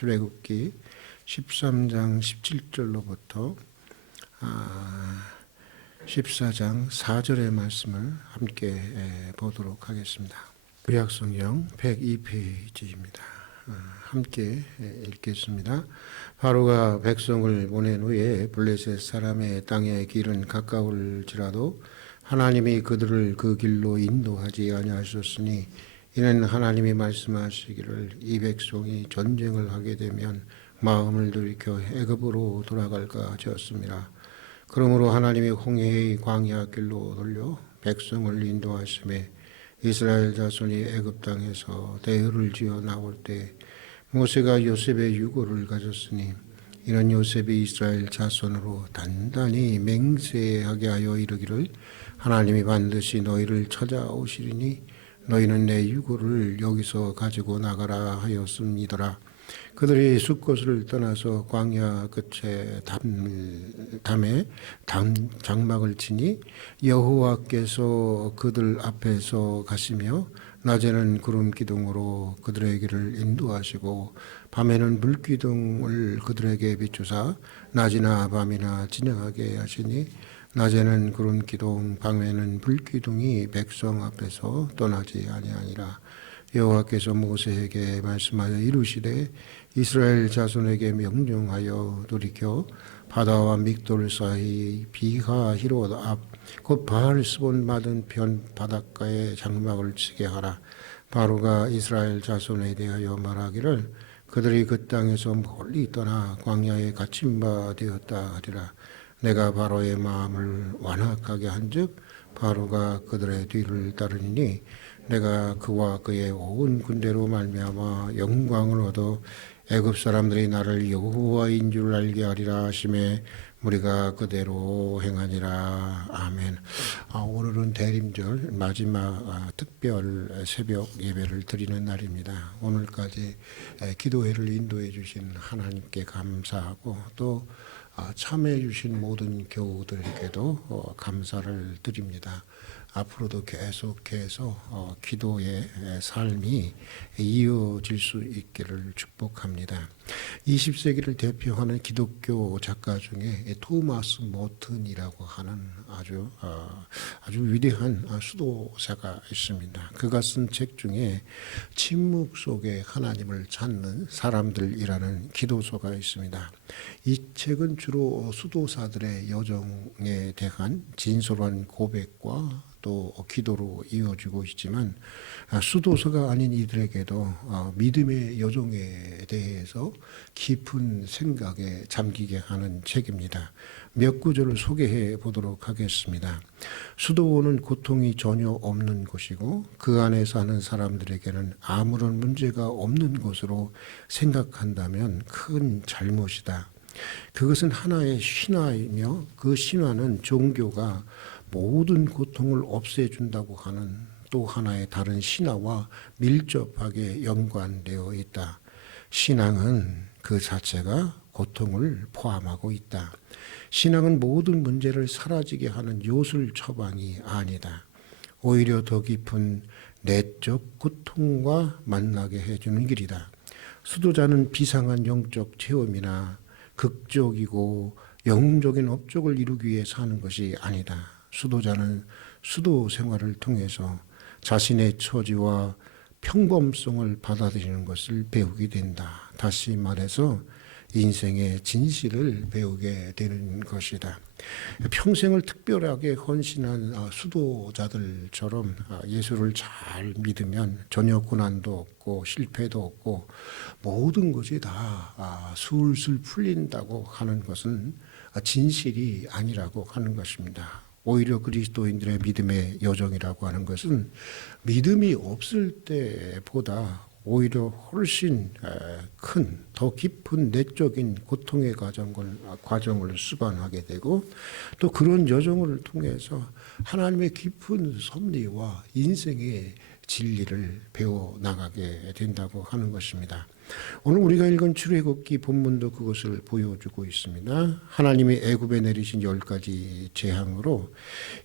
출애굽기 13장 17절로부터 14장 4절의 말씀을 함께 보도록 하겠습니다. 구약성경 102페이지입니다. 함께 읽겠습니다. 바로가 백성을 보낸 후에 블레셋 사람의 땅의 길은 가까울지라도 하나님이 그들을 그 길로 인도하지 아니하셨으니 이는 하나님이 말씀하시기를 이 백성이 전쟁을 하게 되면 마음을 돌이켜 애굽으로 돌아갈까 하셨습니다. 그러므로 하나님이 홍해의 광야 길로 돌려 백성을 인도하심에 이스라엘 자손이 애굽 땅에서 대열을 지어 나올 때 모세가 요셉의 유고를 가졌으니 이는 요셉이 이스라엘 자손으로 단단히 맹세하게 하여 이르기를 하나님이 반드시 너희를 찾아오시리니 너희는 내 유고를 여기서 가지고 나가라 하였음이더라. 그들이 숫곳을 떠나서 광야 끝에 담에 장막을 치니 여호와께서 그들 앞에서 가시며 낮에는 구름 기둥으로 그들의 길을 인도하시고 밤에는 불 기둥을 그들에게 비추사 낮이나 밤이나 진행하게 하시니 낮에는 구름 기둥 밤에는 불 기둥이 백성 앞에서 떠나지 아니하니라. 여호와께서 모세에게 말씀하여 이르시되 이스라엘 자손에게 명령하여 돌이켜 바다와 믹돌 사이 비하 히롯 앞 곧 바알스본 맞은 편 바닷가에 장막을 치게 하라. 바로가 이스라엘 자손에 대하여 말하기를 그들이 그 땅에서 멀리 떠나 광야에 갇힌 바 되었다 하리라. 내가 바로의 마음을 완악하게 한즉 바로가 그들의 뒤를 따르니 내가 그와 그의 온 군대로 말미암아 영광을 얻어 애굽 사람들이 나를 여호와인 줄 알게 하리라 하심에 우리가 그대로 행하니라. 아멘. 오늘은 대림절 마지막 특별 새벽 예배를 드리는 날입니다. 오늘까지 기도회를 인도해 주신 하나님께 감사하고 또 참여해 주신 모든 교우들에게도 감사를 드립니다. 앞으로도 계속해서 기도의 삶이 이어질 수 있기를 축복합니다. 20세기를 대표하는 기독교 작가 중에 토마스 모튼이라고 하는 아주 위대한 수도사가 있습니다. 그가 쓴 책 중에 침묵 속에 하나님을 찾는 사람들이라는 기도서가 있습니다. 이 책은 주로 수도사들의 여정에 대한 진솔한 고백과 또 기도로 이어지고 있지만 수도사가 아닌 이들에게도 믿음의 여정에 대해서 깊은 생각에 잠기게 하는 책입니다. 몇 구절을 소개해 보도록 하겠습니다. 수도원은 고통이 전혀 없는 곳이고 그 안에 사는 사람들에게는 아무런 문제가 없는 곳으로 생각한다면 큰 잘못이다. 그것은 하나의 신화이며 그 신화는 종교가 모든 고통을 없애준다고 하는 또 하나의 다른 신화와 밀접하게 연관되어 있다. 신앙은 그 자체가 고통을 포함하고 있다. 신앙은 모든 문제를 사라지게 하는 요술 처방이 아니다. 오히려 더 깊은 내적 고통과 만나게 해주는 길이다. 수도자는 비상한 영적 체험이나 극적이고 영웅적인 업적을 이루기 위해 사는 것이 아니다. 수도자는 수도 생활을 통해서 자신의 처지와 평범성을 받아들이는 것을 배우게 된다. 다시 말해서 인생의 진실을 배우게 되는 것이다. 평생을 특별하게 헌신한 수도자들처럼 예수를 잘 믿으면 전혀 고난도 없고 실패도 없고 모든 것이 다 술술 풀린다고 하는 것은 진실이 아니라고 하는 것입니다. 오히려 그리스도인들의 믿음의 여정이라고 하는 것은 믿음이 없을 때보다 오히려 훨씬 큰, 더 깊은 내적인 고통의 과정을 수반하게 되고 또 그런 여정을 통해서 하나님의 깊은 섭리와 인생의 진리를 배워나가게 된다고 하는 것입니다. 오늘 우리가 읽은 출애굽기 본문도 그것을 보여주고 있습니다. 하나님이 애굽에 내리신 10가지 재앙으로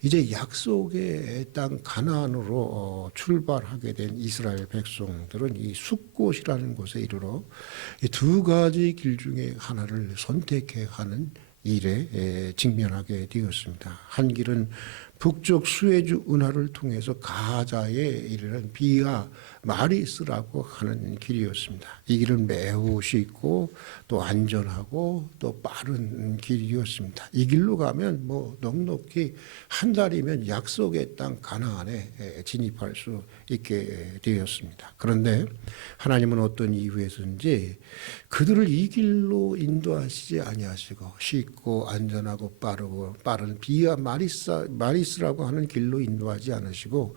이제 약속의 땅 가나안으로 출발하게 된 이스라엘 백성들은 이 숫곳이라는 곳에 이르러 이 2가지 길 중에 하나를 선택해야 하는 일에 직면하게 되었습니다. 한 길은 북쪽 수에즈 운하를 통해서 가자에 이르는 비아 마리스라고 하는 길이었습니다. 이 길은 매우 쉽고 또 안전하고 또 빠른 길이었습니다. 이 길로 가면 뭐 넉넉히 한 달이면 약속의 땅 가나안에 진입할 수 있게 되었습니다. 그런데 하나님은 어떤 이유에서인지 그들을 이 길로 인도하시지 아니하시고 쉽고 안전하고 빠른 비아 마리스라고 하는 길로 인도하지 않으시고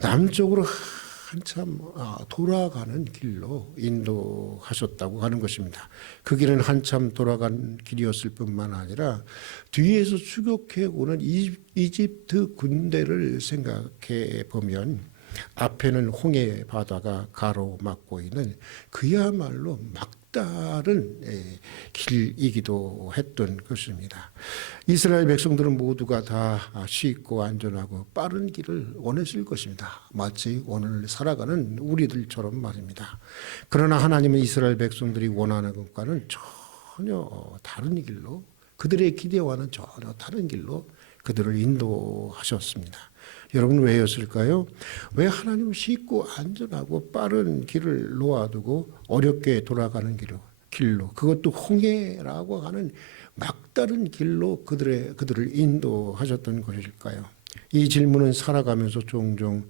남쪽으로 한참 돌아가는 길로 인도하셨다고 하는 것입니다. 그 길은 한참 돌아간 길이었을 뿐만 아니라 뒤에서 추격해 오는 이집트 군대를 생각해 보면 앞에는 홍해 바다가 가로막고 있는 그야말로 막다른 길이기도 했던 것입니다. 이스라엘 백성들은 모두가 다 쉽고 안전하고 빠른 길을 원했을 것입니다. 마치 오늘 살아가는 우리들처럼 말입니다. 그러나 하나님은 이스라엘 백성들이 원하는 것과는 전혀 다른 길로, 그들의 기대와는 전혀 다른 길로 그들을 인도하셨습니다. 여러분, 왜였을까요? 왜 하나님은 쉽고 안전하고 빠른 길을 놓아두고 어렵게 돌아가는 길로 그것도 홍해라고 하는 막다른 길로 그들을 인도하셨던 것일까요? 이 질문은 살아가면서 종종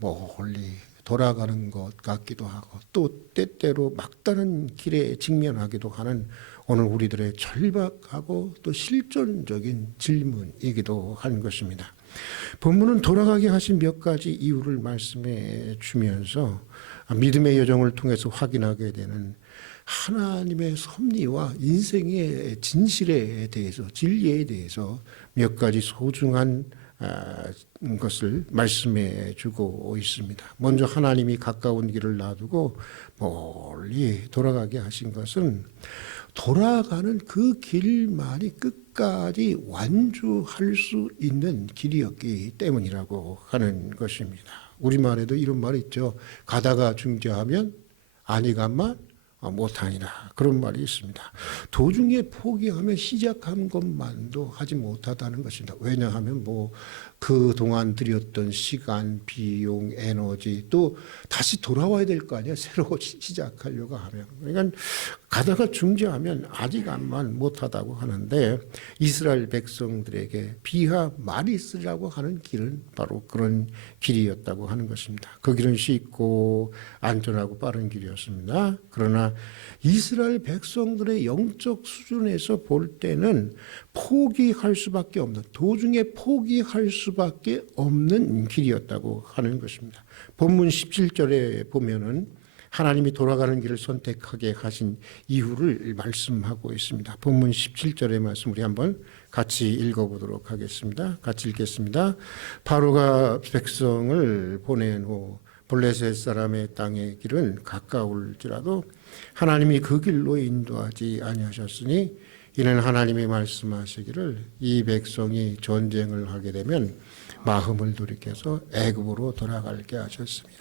멀리 돌아가는 것 같기도 하고 또 때때로 막다른 길에 직면하기도 하는 오늘 우리들의 절박하고 또 실존적인 질문이기도 한 것입니다. 본문은 돌아가게 하신 몇 가지 이유를 말씀해 주면서 믿음의 여정을 통해서 확인하게 되는 하나님의 섭리와 인생의 진실에 대해서, 진리에 대해서 몇 가지 소중한 것을 말씀해 주고 있습니다. 먼저 하나님이 가까운 길을 놔두고 멀리 돌아가게 하신 것은 돌아가는 그 길만이 끝까지 완주할 수 있는 길이었기 때문이라고 하는 것입니다. 우리말에도 이런 말이 있죠. 가다가 중재하면 아니간만 못하니라, 그런 말이 있습니다. 도중에 포기하면 시작한 것만도 하지 못하다는 것입니다. 왜냐하면 그동안 들였던 시간, 비용, 에너지 또 다시 돌아와야 될 거 아니에요. 새로 시작하려고 하면. 그러니까 가다가 중재하면 아직만 못하다고 하는데 이스라엘 백성들에게 비하 마리스라고 하는 길은 바로 그런 길이었다고 하는 것입니다. 그 길은 쉽고 안전하고 빠른 길이었습니다. 그러나 이스라엘 백성들의 영적 수준에서 볼 때는 포기할 수밖에 없는, 도중에 포기할 수밖에 없는 길이었다고 하는 것입니다. 본문 17절에 보면은 하나님이 돌아가는 길을 선택하게 하신 이유를 말씀하고 있습니다. 본문 17절의 말씀 우리 한번 같이 읽어보도록 하겠습니다. 같이 읽겠습니다. 바로가 백성을 보낸 후 블레셋 사람의 땅의 길은 가까울지라도 하나님이 그 길로 인도하지 아니하셨으니 이는 하나님이 말씀하시기를 이 백성이 전쟁을 하게 되면 마음을 돌이켜서 애굽으로 돌아가게 하셨습니다.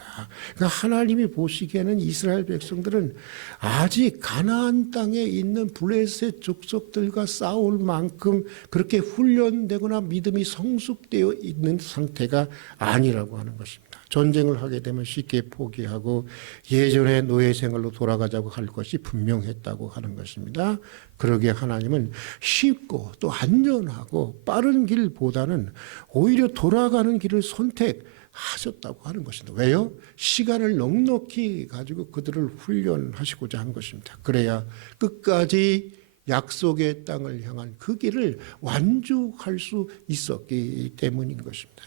그러니까 하나님이 보시기에는 이스라엘 백성들은 아직 가나안 땅에 있는 블레셋 족속들과 싸울 만큼 그렇게 훈련되거나 믿음이 성숙되어 있는 상태가 아니라고 하는 것입니다. 전쟁을 하게 되면 쉽게 포기하고 예전의 노예 생활로 돌아가자고 할 것이 분명했다고 하는 것입니다. 그러기에 하나님은 쉽고 또 안전하고 빠른 길보다는 오히려 돌아가는 길을 선택하셨다고 하는 것입니다. 왜요? 시간을 넉넉히 가지고 그들을 훈련하시고자 한 것입니다. 그래야 끝까지 약속의 땅을 향한 그 길을 완주할 수 있었기 때문인 것입니다.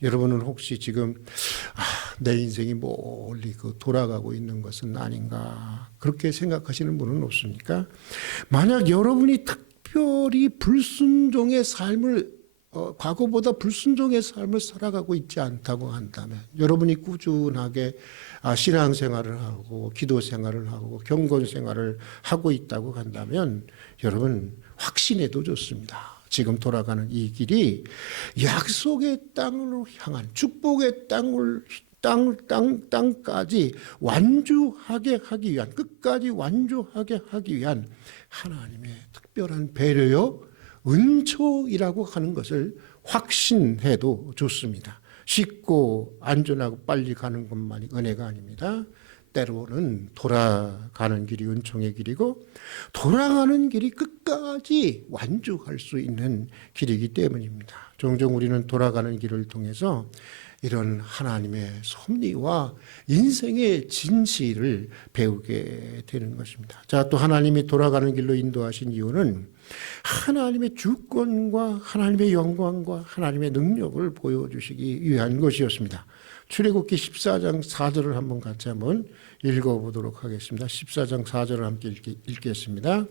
여러분은 혹시 지금 내 인생이 멀리 돌아가고 있는 것은 아닌가 그렇게 생각하시는 분은 없습니까? 만약 여러분이 특별히 불순종의 삶을 과거보다 불순종의 삶을 살아가고 있지 않다고 한다면, 여러분이 꾸준하게 신앙생활을 하고 기도생활을 하고 경건생활을 하고 있다고 한다면 여러분 확신해도 좋습니다. 지금 돌아가는 이 길이 약속의 땅으로 향한 축복의 땅까지 완주하게 하기 위한, 끝까지 완주하게 하기 위한 하나님의 특별한 배려요, 은총이라고 하는 것을 확신해도 좋습니다. 쉽고 안전하고 빨리 가는 것만이 은혜가 아닙니다. 때로는 돌아가는 길이 은총의 길이고, 돌아가는 길이 끝까지 완주할 수 있는 길이기 때문입니다. 종종 우리는 돌아가는 길을 통해서 이런 하나님의 섭리와 인생의 진실을 배우게 되는 것입니다. 자, 또 하나님이 돌아가는 길로 인도하신 이유는 하나님의 주권과 하나님의 영광과 하나님의 능력을 보여주시기 위한 것이었습니다. 출애굽기 14장 4절을 한번 같이 한번 읽어보도록 하겠습니다. 14장 4절을 함께 읽겠습니다.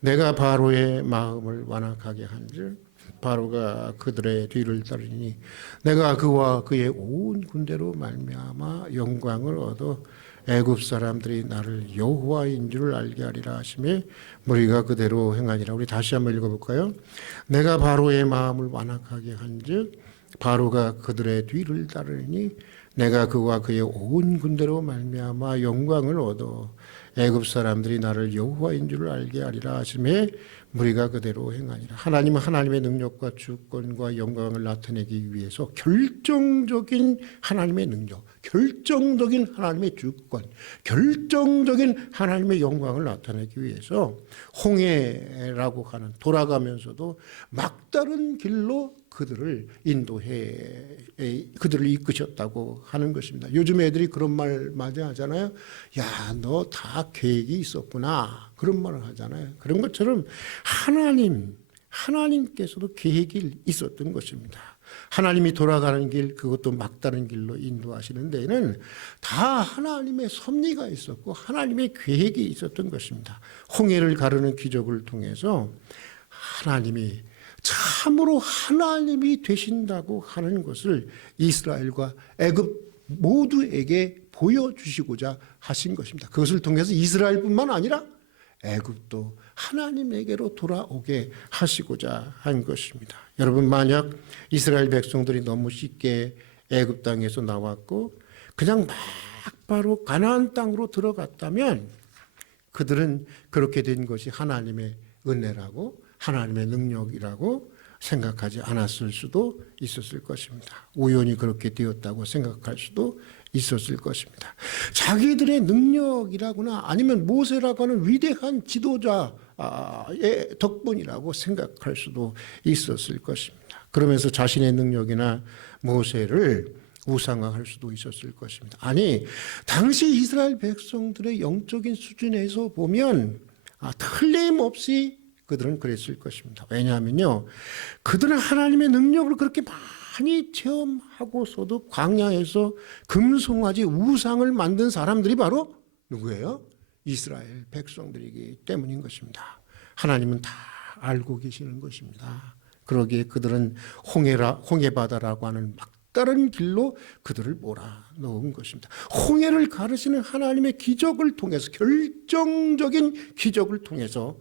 내가 바로의 마음을 완악하게 한즉 바로가 그들의 뒤를 따르니 내가 그와 그의 온 군대로 말미암아 영광을 얻어 애굽 사람들이 나를 여호와인 줄 알게 하리라 하시며 무리가 그대로 행하니라. 우리 다시 한번 읽어볼까요? 내가 바로의 마음을 완악하게 한즉 바로가 그들의 뒤를 따르니 내가 그와 그의 온 군대로 말미암아 영광을 얻어 애굽 사람들이 나를 여호와인 줄 알게 하리라 하시며 무리가 그대로 행하니라. 하나님은 하나님의 능력과 주권과 영광을 나타내기 위해서 결정적인 하나님의 능력, 결정적인 하나님의 주권, 결정적인 하나님의 영광을 나타내기 위해서 홍해라고 하는, 돌아가면서도 막다른 길로 그들을 그들을 이끄셨다고 하는 것입니다. 요즘 애들이 그런 말 많이 하잖아요. 야, 너 다 계획이 있었구나. 그런 말을 하잖아요. 그런 것처럼 하나님께서도 계획이 있었던 것입니다. 하나님이 돌아가는 길, 그것도 막다른 길로 인도하시는 데에는 다 하나님의 섭리가 있었고 하나님의 계획이 있었던 것입니다. 홍해를 가르는 기적을 통해서 하나님이 참으로 하나님이 되신다고 하는 것을 이스라엘과 애굽 모두에게 보여주시고자 하신 것입니다. 그것을 통해서 이스라엘뿐만 아니라 애굽도 하나님에게로 돌아오게 하시고자 한 것입니다. 여러분, 만약 이스라엘 백성들이 너무 쉽게 애굽 땅에서 나왔고 그냥 막 바로 가나안 땅으로 들어갔다면 그들은 그렇게 된 것이 하나님의 은혜라고 하나님의 능력이라고 생각하지 않았을 수도 있었을 것입니다. 우연히 그렇게 되었다고 생각할 수도 있었을 것입니다. 자기들의 능력이라거나 아니면 모세라고 하는 위대한 지도자의 덕분이라고 생각할 수도 있었을 것입니다. 그러면서 자신의 능력이나 모세를 우상화할 수도 있었을 것입니다. 아니, 당시 이스라엘 백성들의 영적인 수준에서 보면 틀림없이 그들은 그랬을 것입니다. 왜냐하면요, 그들은 하나님의 능력을 그렇게 많이 체험하고서도 광야에서 금송아지 우상을 만든 사람들이 바로 누구예요? 이스라엘 백성들이기 때문인 것입니다. 하나님은 다 알고 계시는 것입니다. 그러기에 그들은 홍해바다라고 하는 막다른 길로 그들을 몰아넣은 것입니다. 홍해를 가르시는 하나님의 기적을 통해서, 결정적인 기적을 통해서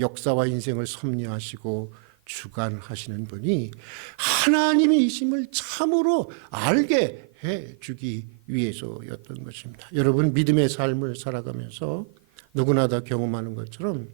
역사와 인생을 섭리하시고 주관하시는 분이 하나님이심을 참으로 알게 해주기 위해서였던 것입니다. 여러분, 믿음의 삶을 살아가면서 누구나 다 경험하는 것처럼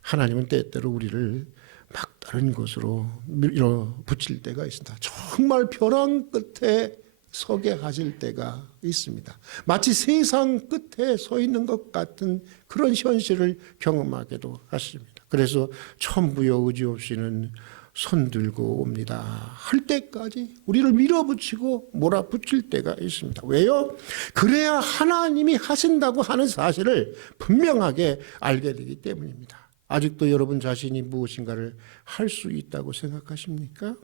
하나님은 때때로 우리를 막다른 곳으로 밀어붙일 때가 있습니다. 정말 벼랑 끝에 서게 하실 때가 있습니다. 마치 세상 끝에 서 있는 것 같은 그런 현실을 경험하게도 하십니다. 그래서 천부여 의지 없이는 손 들고 옵니다 할 때까지 우리를 밀어붙이고 몰아붙일 때가 있습니다. 왜요? 그래야 하나님이 하신다고 하는 사실을 분명하게 알게 되기 때문입니다. 아직도 여러분 자신이 무엇인가를 할 수 있다고 생각하십니까?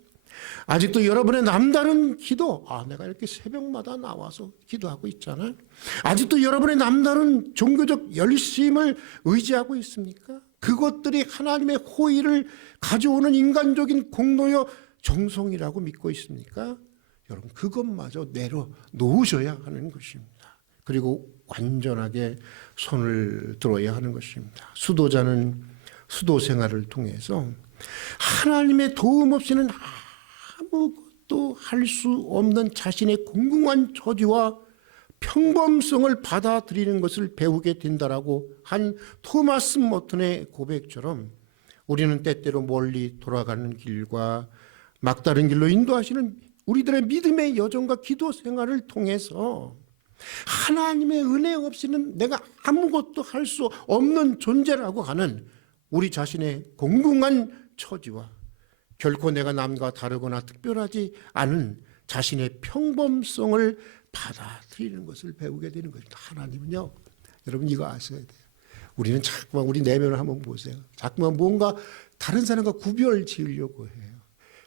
아직도 여러분의 남다른 기도, 내가 이렇게 새벽마다 나와서 기도하고 있잖아요. 아직도 여러분의 남다른 종교적 열심을 의지하고 있습니까? 그것들이 하나님의 호의를 가져오는 인간적인 공로여 정성이라고 믿고 있습니까? 여러분, 그것마저 내려놓으셔야 하는 것입니다. 그리고 완전하게 손을 들어야 하는 것입니다. 수도자는 수도 생활을 통해서 하나님의 도움 없이는 아무것도 할 수 없는 자신의 공공한 처지와 평범성을 받아들이는 것을 배우게 된다라고 한 토마스 머튼의 고백처럼 우리는 때때로 멀리 돌아가는 길과 막다른 길로 인도하시는 우리들의 믿음의 여정과 기도 생활을 통해서 하나님의 은혜 없이는 내가 아무것도 할 수 없는 존재라고 하는 우리 자신의 공공한 처지와 결코 내가 남과 다르거나 특별하지 않은 자신의 평범성을 받아들이는 것을 배우게 되는 것입니다. 하나님은요, 여러분 이거 아셔야 돼요. 우리는 자꾸만 우리 내면을 한번 보세요. 자꾸만 뭔가 다른 사람과 구별 지으려고 해요.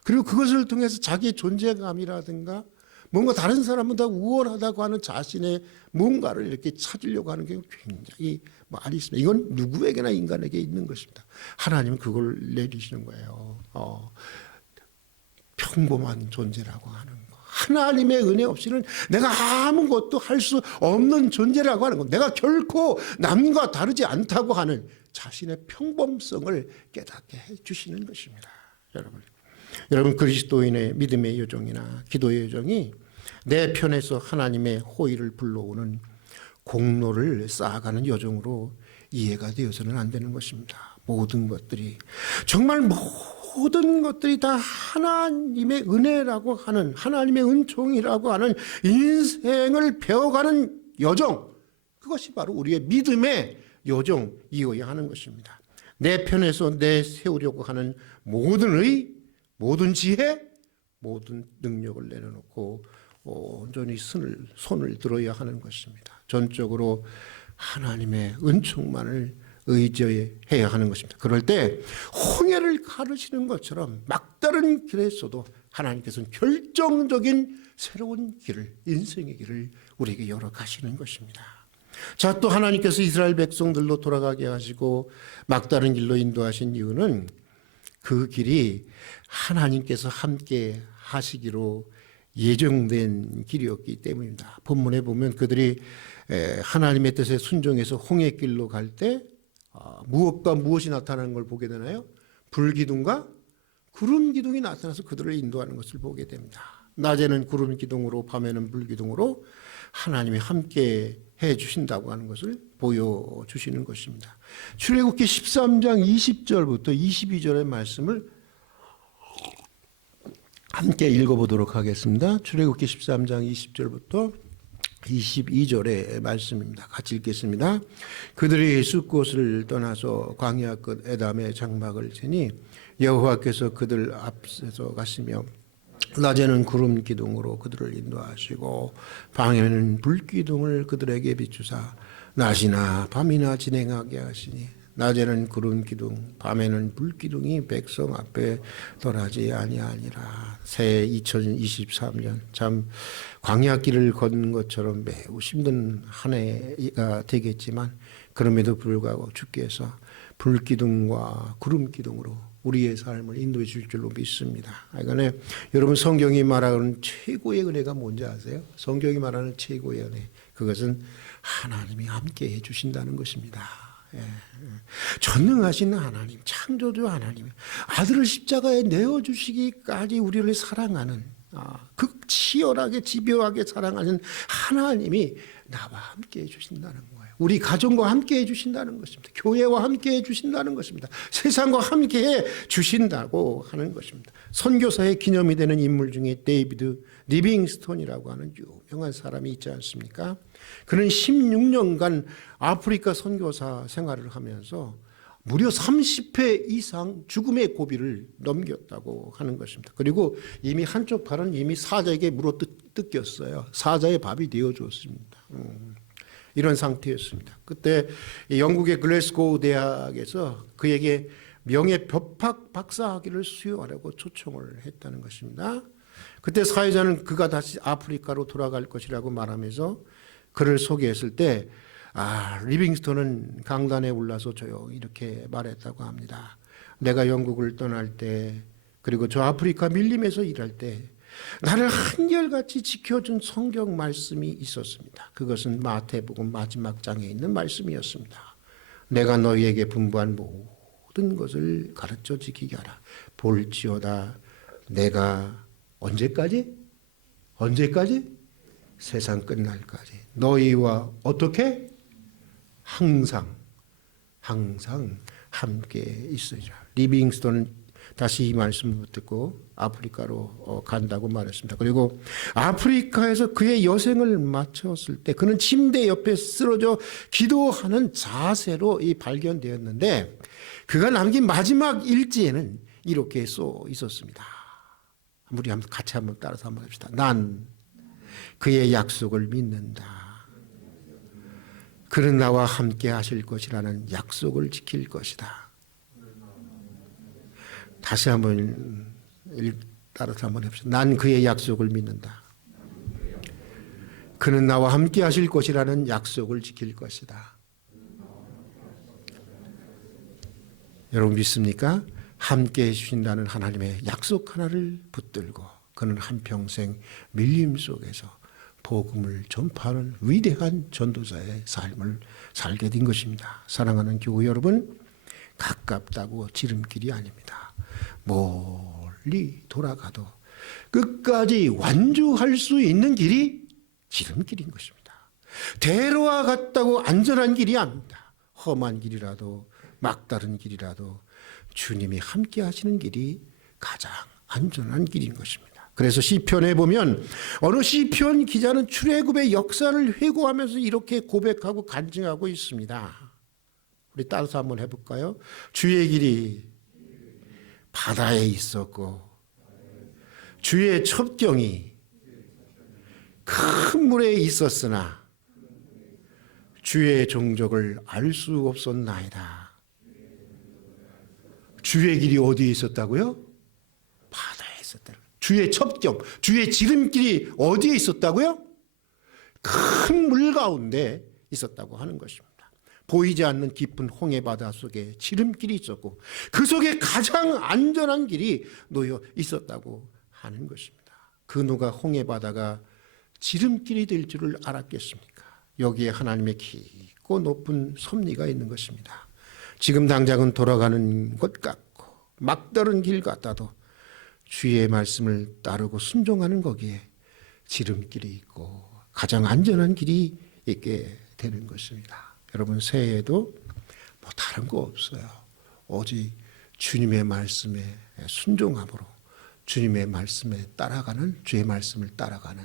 그리고 그것을 통해서 자기의 존재감이라든가 뭔가 다른 사람보다 우월하다고 하는 자신의 뭔가를 이렇게 찾으려고 하는 게 굉장히 많이 있습니다. 이건 누구에게나 인간에게 있는 것입니다. 하나님은 그걸 내리시는 거예요. 평범한 존재라고 하는 거. 하나님의 은혜 없이는 내가 아무것도 할 수 없는 존재라고 하는 거. 내가 결코 남과 다르지 않다고 하는 자신의 평범성을 깨닫게 해주시는 것입니다. 여러분 그리스도인의 믿음의 여정이나 기도의 여정이 내 편에서 하나님의 호의를 불러오는 공로를 쌓아가는 여정으로 이해가 되어서는 안 되는 것입니다. 모든 것들이 정말 모든 것들이 다 하나님의 은혜라고 하는 하나님의 은총이라고 하는 인생을 배워가는 여정, 그것이 바로 우리의 믿음의 여정이어야 하는 것입니다. 내 편에서 내세우려고 하는 모든 의, 모든 지혜, 모든 능력을 내려놓고 온전히 손을 들어야 하는 것입니다. 전적으로 하나님의 은총만을 의지해야 하는 것입니다. 그럴 때 홍해를 가르시는 것처럼 막다른 길에서도 하나님께서는 결정적인 새로운 길을, 인생의 길을 우리에게 열어 가시는 것입니다. 자, 또 하나님께서 이스라엘 백성들로 돌아가게 하시고 막다른 길로 인도하신 이유는 그 길이 하나님께서 함께 하시기로 예정된 길이었기 때문입니다. 본문에 보면 그들이 하나님의 뜻에 순종해서 홍해길로 갈 때 무엇과 무엇이 나타나는 걸 보게 되나요? 불기둥과 구름기둥이 나타나서 그들을 인도하는 것을 보게 됩니다. 낮에는 구름기둥으로 밤에는 불기둥으로 하나님이 함께 해주신다고 하는 것을 보여주시는 것입니다. 출애굽기 13장 20절부터 22절의 말씀을 함께 읽어보도록 하겠습니다. 출애굽기 13장 20절부터 22절의 말씀입니다. 같이 읽겠습니다. 그들이 숫곳을 떠나서 광야 끝 에담의 장막을 치니 여호와께서 그들 앞서서 가시며 낮에는 구름 기둥으로 그들을 인도하시고 밤에는 불 기둥을 그들에게 비추사 낮이나 밤이나 진행하게 하시니 낮에는 구름 기둥 밤에는 불 기둥이 백성 앞에 떠나지 아니하니라. 새해 2023년 참 광야길을 걷는 것처럼 매우 힘든 한 해가 되겠지만 그럼에도 불구하고 주께서 불 기둥과 구름 기둥으로 우리의 삶을 인도해 줄 줄로 믿습니다. 이번에 여러분 성경이 말하는 최고의 은혜가 뭔지 아세요? 성경이 말하는 최고의 은혜, 그것은 하나님이 함께 해주신다는 것입니다. 전능하신 하나님, 창조주 하나님, 아들을 십자가에 내어주시기까지 우리를 사랑하는 극치열하게 집요하게 사랑하는 하나님이 나와 함께 해주신다는 거예요. 우리 가정과 함께 해주신다는 것입니다. 교회와 함께 해주신다는 것입니다. 세상과 함께 해주신다고 하는 것입니다. 선교사의 기념이 되는 인물 중에 데이비드 리빙스톤이라고 하는 유명한 사람이 있지 않습니까? 그는 16년간 아프리카 선교사 생활을 하면서 무려 30회 이상 죽음의 고비를 넘겼다고 하는 것입니다. 그리고 이미 한쪽 팔은 이미 사자에게 물어 뜯겼어요. 사자의 밥이 되어줬습니다. 이런 상태였습니다. 그때 영국의 글래스고우 대학에서 그에게 명예법학 박사학위를 수여하려고 초청을 했다는 것입니다. 그때 사회자는 그가 다시 아프리카로 돌아갈 것이라고 말하면서 그를 소개했을 때 리빙스톤은 강단에 올라서 조용히 이렇게 말했다고 합니다. 내가 영국을 떠날 때 그리고 저 아프리카 밀림에서 일할 때 나를 한결같이 지켜준 성경 말씀이 있었습니다. 그것은 마태복음 마지막 장에 있는 말씀이었습니다. 내가 너희에게 분부한 모든 것을 가르쳐 지키게 하라. 볼지어다 내가 언제까지? 세상 끝날까지 너희와 어떻게? 항상 함께 있으리라. 리빙스턴은 다시 이 말씀을 듣고 아프리카로 간다고 말했습니다. 그리고 아프리카에서 그의 여생을 마쳤을 때 그는 침대 옆에 쓰러져 기도하는 자세로 발견되었는데 그가 남긴 마지막 일지에는 이렇게 써 있었습니다. 우리 같이 한번 따라서 한번 합시다. 난 그의 약속을 믿는다. 그는 나와 함께 하실 것이라는 약속을 지킬 것이다. 다시 한번 따라서 한번 해봅시다. 난 그의 약속을 믿는다. 그는 나와 함께 하실 것이라는 약속을 지킬 것이다. 여러분 믿습니까? 함께 해주신다는 하나님의 약속 하나를 붙들고 그는 한평생 밀림 속에서 복음을 전파하는 위대한 전도자의 삶을 살게 된 것입니다. 사랑하는 교회 여러분, 가깝다고 지름길이 아닙니다. 멀리 돌아가도 끝까지 완주할 수 있는 길이 지름길인 것입니다. 대로와 같다고 안전한 길이 아닙니다. 험한 길이라도 막다른 길이라도 주님이 함께 하시는 길이 가장 안전한 길인 것입니다. 그래서 시편에 보면 어느 시편 기자는 출애굽의 역사를 회고하면서 이렇게 고백하고 간증하고 있습니다. 우리 따라서 한번 해볼까요? 주의 길이 바다에 있었고 주의 첩경이 큰 물에 있었으나 주의 종족을 알 수 없었나이다. 주의 길이 어디에 있었다고요? 바다에 있었다. 주의 첩경, 주의 지름길이 어디에 있었다고요? 큰 물 가운데 있었다고 하는 것입니다. 보이지 않는 깊은 홍해 바다 속에 지름길이 있었고 그 속에 가장 안전한 길이 놓여 있었다고 하는 것입니다. 그 누가 홍해 바다가 지름길이 될 줄을 알았겠습니까? 여기에 하나님의 깊고 높은 섭리가 있는 것입니다. 지금 당장은 돌아가는 것 같고 막다른 길 같아도 주의 말씀을 따르고 순종하는 거기에 지름길이 있고 가장 안전한 길이 있게 되는 것입니다. 여러분 새해에도 뭐 다른 거 없어요. 오직 주님의 말씀에 순종함으로 주님의 말씀에 따라가는 주의 말씀을 따라가는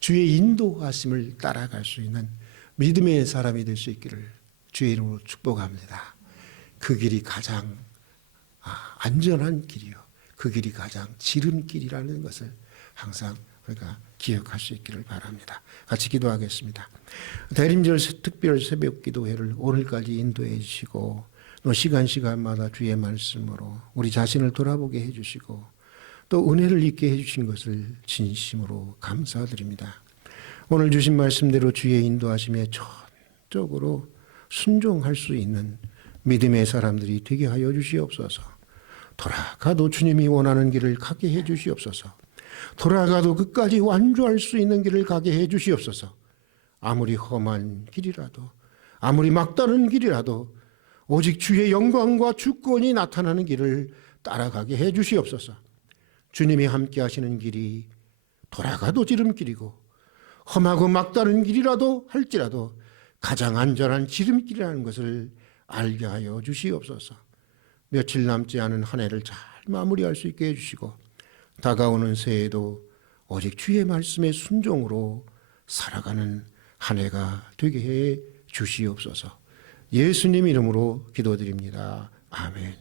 주의 인도하심을 따라갈 수 있는 믿음의 사람이 될 수 있기를 주의 이름으로 축복합니다. 그 길이 가장 안전한 길이요. 그 길이 가장 지름길이라는 것을 항상 우리가 기억할 수 있기를 바랍니다. 같이 기도하겠습니다. 대림절 특별 새벽 기도회를 오늘까지 인도해 주시고 또 시간마다 주의 말씀으로 우리 자신을 돌아보게 해주시고 또 은혜를 잊게 해주신 것을 진심으로 감사드립니다. 오늘 주신 말씀대로 주의 인도하심에 전적으로 순종할 수 있는 믿음의 사람들이 되게 하여 주시옵소서. 돌아가도 주님이 원하는 길을 가게 해 주시옵소서. 돌아가도 끝까지 완주할 수 있는 길을 가게 해 주시옵소서. 아무리 험한 길이라도 아무리 막다른 길이라도 오직 주의 영광과 주권이 나타나는 길을 따라가게 해 주시옵소서. 주님이 함께 하시는 길이 돌아가도 지름길이고 험하고 막다른 길이라도 할지라도 가장 안전한 지름길이라는 것을 알게 하여 주시옵소서. 며칠 남지 않은 한 해를 잘 마무리할 수 있게 해주시고 다가오는 새해에도 오직 주의 말씀의 순종으로 살아가는 한 해가 되게 해 주시옵소서. 예수님 이름으로 기도드립니다. 아멘.